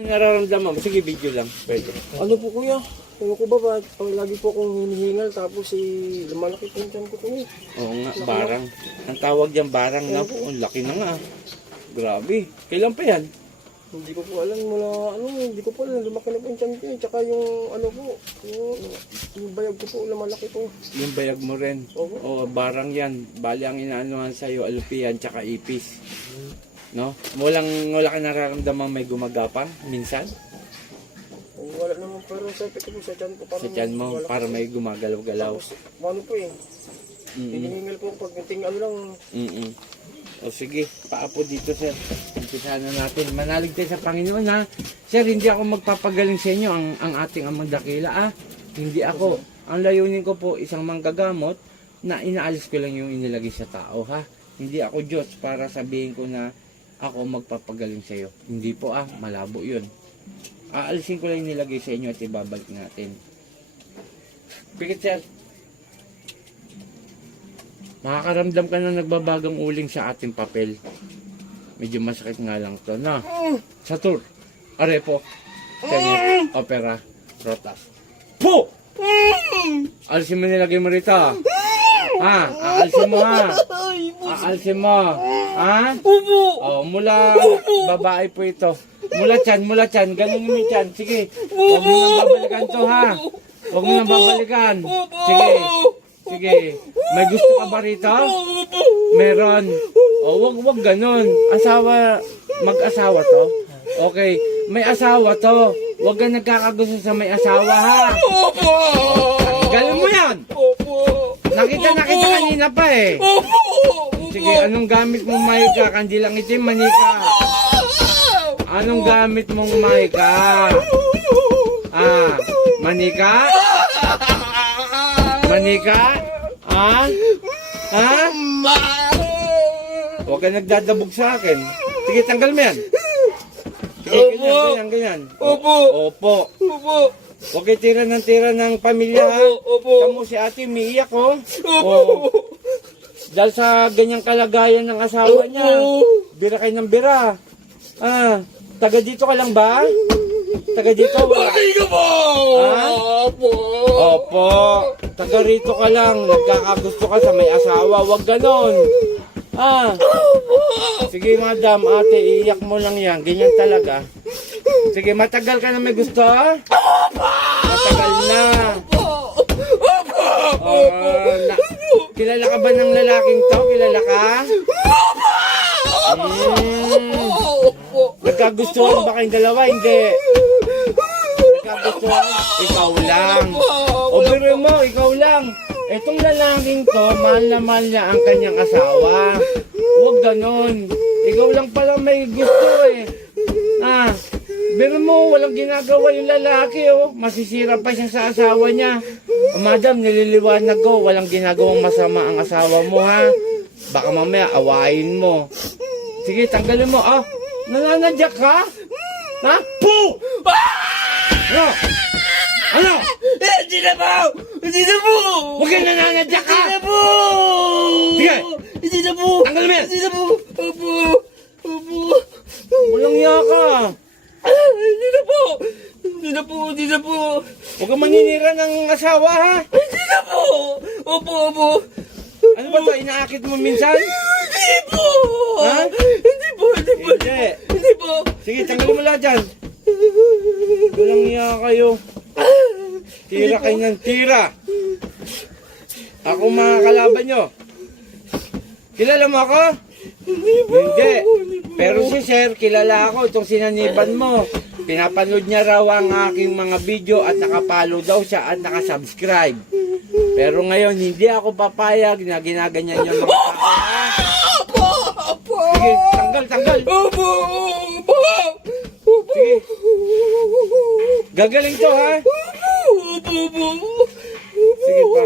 Nararamdaman mo? Sige, video lang. Pwede. Ano po kuya? Ano ko ba pag lagi po akong hinihingal tapos lumalaki po yung tiyan ko po eh. Oo nga, barang. Ang tawag dyan barang na po. Ang laki na nga. Grabe. Kailan pa yan? Hindi ko po alam mula hindi ko po alam lumaki na po yung tiyan ko eh. Tsaka yung yung bayag ko po lumalaki po. Yung bayag mo rin. Oo. O, barang yan. Bali ang inaanuhan sa'yo, alupian, tsaka ipis. No? Wala ka nararamdaman may gumagapang minsan? Wala naman pero sa epekto po sa tiyan ko. Sa tiyan mo, para may gumagalaw-galaw. Tapos ano po eh. Hinihingal po pag lang. O sige, paapo dito sir. Umpisahan na natin. Manalig tayo sa Panginoon ha. Sir, hindi ako magpapagaling sa inyo ang ating amang dakila Hindi ako. Ang layunin ko po isang manggagamot na inaalis ko lang yung inilagay sa tao ha. Hindi ako Diyos para sabihin ko na ako magpapagaling sa iyo. Hindi po malabo yun. Aalisin ko lang yung nilagay sa inyo at ibabalik natin. Pikit sir. Makakaramdam ka na nagbabagang uling sa ating papel. Medyo masakit nga lang to na. Satur, arepo, tennis, opera, rotas. Po! Alisin mo nilagay mo rito. Aalisin mo Aalisin mo. Oh, mula babae po ito. Mula tiyan. Ganun mo tiyan. Sige. Huwag mo nang babalikan to ha. Huwag mo nang babalikan. Sige. May gusto ka ba rito? Meron. Wag ganun. Mag-asawa to. Okay. May asawa to. Huwag ka nagkakagusto sa may asawa ha. Galing mo yan. Nakita kanina pa eh. Sige, anong gamit mong mahika? Kandilang itim, manika. Anong gamit mong mahika? Manika? Manika? Huwag ka nagdadabog sa akin. Sige, tanggal mo yan. Sige, ganyan. Opo. Huwag kayo tira ng pamilya ha. Kamu si ate, umiiyak Dahil sa ganyang kalagayan ng asawa niya. Bira kayo ng bira. Taga dito ka lang ba? Taga dito? Bakit ka po? Opo. Taga rito ka lang. Nagkakagusto ka sa may asawa. Huwag ganon. Sige madam, ate, iiyak mo lang yan. Ganyan talaga. Sige, matagal ka na may gusto? Matagal na. Kilala ka ba ng lalaking to? Kilala ka? Nagkagustuhan ba kayong dalawa? Hindi. Nagkagustuhan? Ikaw lang. O biro mo, ikaw lang. Itong lalaking to, mahal na mahal niya ang kanyang asawa. Huwag ganon. Ikaw lang pala may gusto eh. Biro mo, walang ginagawa yung lalaki Masisira pa siya sa asawa niya. Madam, nililiwanag ko, walang ginagawang masama ang asawa mo ha. Baka mamaya awayin mo. Sige, tanggalin mo. Nananadyak ka? Po! Ano? Hindi na po! Huwag kang nananadyak ka! Hindi na po! Sige! Hindi na po! Tanggalin mo yan! Hindi na po! Opo! Walang iya ka. Hindi na po! Huwag kang maninira ng asawa ha. Hindi na po! Opo! Ano ba ito? Inaakit mo minsan? Hindi po! Ha? Hindi po! Sige, tanggalin mo lahat dyan. Walang iya kayo. Tira kayo ng tira. Ako mga kalaban nyo. Kilala mo ako? Hindi po! Hindi. Pero si Sir, kilala ako. Itong sinaniban mo. Pinapanood niya raw ang aking mga video at nakapalo daw siya at nakasubscribe. Pero ngayon, hindi ako papayag na ginaganyan niya mga tao. Sige, tanggal. Opo! Sige. Gagaling to ha. Opo! Sige pa.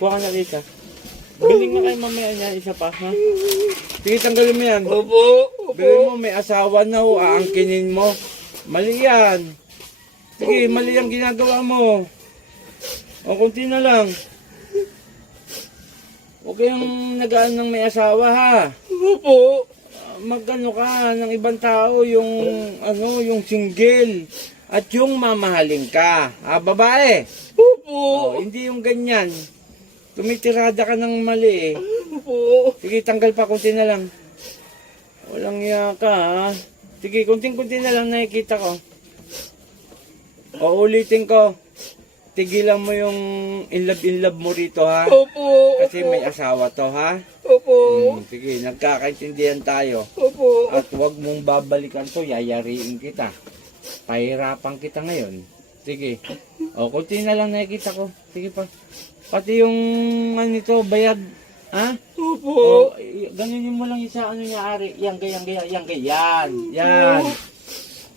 Kuha ka na dito. Galing na kayo mamaya niya, isa pa ha. Sige, tanggalin mo yan. Opo! Bilhin mo, may asawa na aangkinin mo. Mali yan. Sige, mali ang ginagawa mo. Kunti na lang. Huwag kayong nagaan ng may asawa ha. Opo! magano ka ng ibang tao, yung yung single at yung mamahalin ka. Babae. Opo. Hindi yung ganyan. Tumitirada ka ng mali eh. Opo. Sige, tanggal pa konti na lang. Walang iya ka ha. Sige, kunting-kunti na lang nakikita ko. Ulitin ko. Tigilan mo yung in love mo rito ha. Opo. Kasi may asawa to ha. Opo. Sige, nagkakaintindihan tayo. Opo. At huwag mong babalikan to, yayariin kita. Pahirapan kita ngayon. Sige. Kunti na lang nakikita ko. Sige pa. Pati yung nito, bayad. Ha? Opo. Ganunin mo lang isa niya, Ari. Yan. Yan.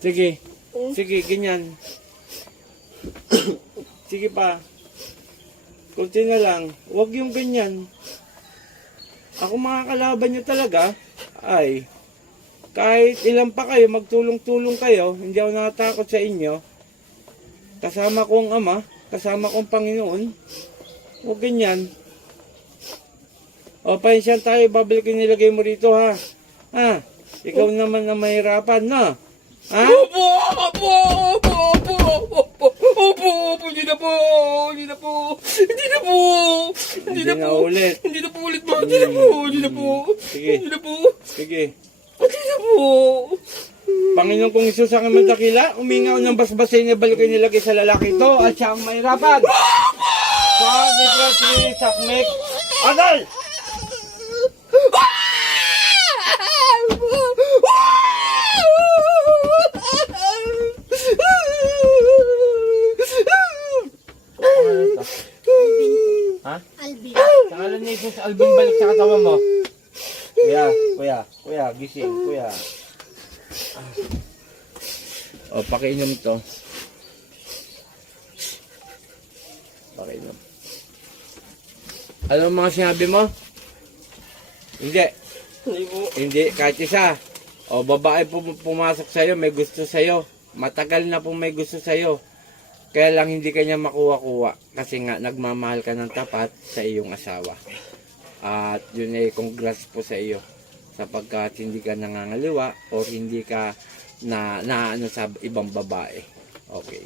Sige. Sige, ganyan. Sige pa. Kunti na lang. Huwag yung ganyan. Ako makakalaban nyo talaga. Ay, kahit ilan pa kayo, magtulong-tulong kayo. Hindi ako nakatakot sa inyo. Kasama kong Ama, kasama kong Panginoon. Huwag ganyan. Pahinsiyan tayo, babalik yung nilagay mo rito ha. Ha? Ikaw naman na mahirapan na. Ha? Opo. Opo. Opo. Opo. Opo. Opo. Hindi na po. Hindi na po. Hindi na po. Hindi na ulit. Hindi na po ulit ba? Hindi na po. Hindi na po. Sige. Hindi na po. Sige. Hindi na po. Panginoon kong Isus ang aming dakila, umingaw ng basbasin niya, balik ko nilagay sa lalaki to at siya ang mahirapan. Sa Nitras Sakmek, Adal! Ha? Alvin. Pangalan ni Jesus, Alvin, balik sa katawan mo. Kuya, gising, kuya. Pakiinom to. Pakiinom. Ano ang mga sinabi mo? Hindi. Hindi po. Hindi, kahit isa. Babae pumasok sa'yo, may gusto sa'yo. Matagal na po may gusto sa'yo. Kaya lang hindi kanya makuha-kuha. Kasi nga, nagmamahal ka ng tapat sa iyong asawa. At yun ay congrats po sa iyo. Sapagkat hindi ka nangangaliwa o hindi ka na sa ibang babae. Okay.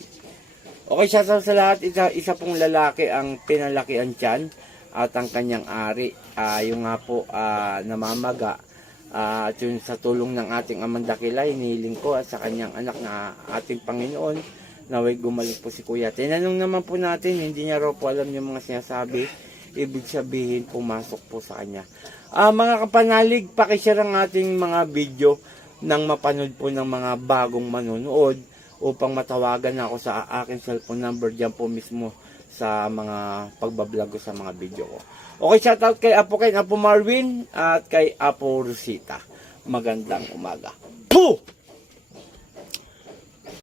Okay, shoutout sa lahat. Isa pong lalaki ang pinalakihan tiyan at ang kanyang ari. Yung nga po namamaga. At yun sa tulong ng ating Amang Dakila, hinihiling ko at sa kanyang anak na ating Panginoon, naway gumaling po si Kuya. Tinanong naman po natin, hindi niya raw po alam yung mga sinasabi. Ibig sabihin, pumasok po sa kanya. Mga kapanalig, pakishare ang ating mga video nang mapanood po ng mga bagong manonood upang matawagan ako sa aking cellphone number dyan po mismo sa mga pagbablog ko sa mga video ko. Okay, shoutout kay Apo Marvin at kay Apo Rosita. Magandang umaga. Puh!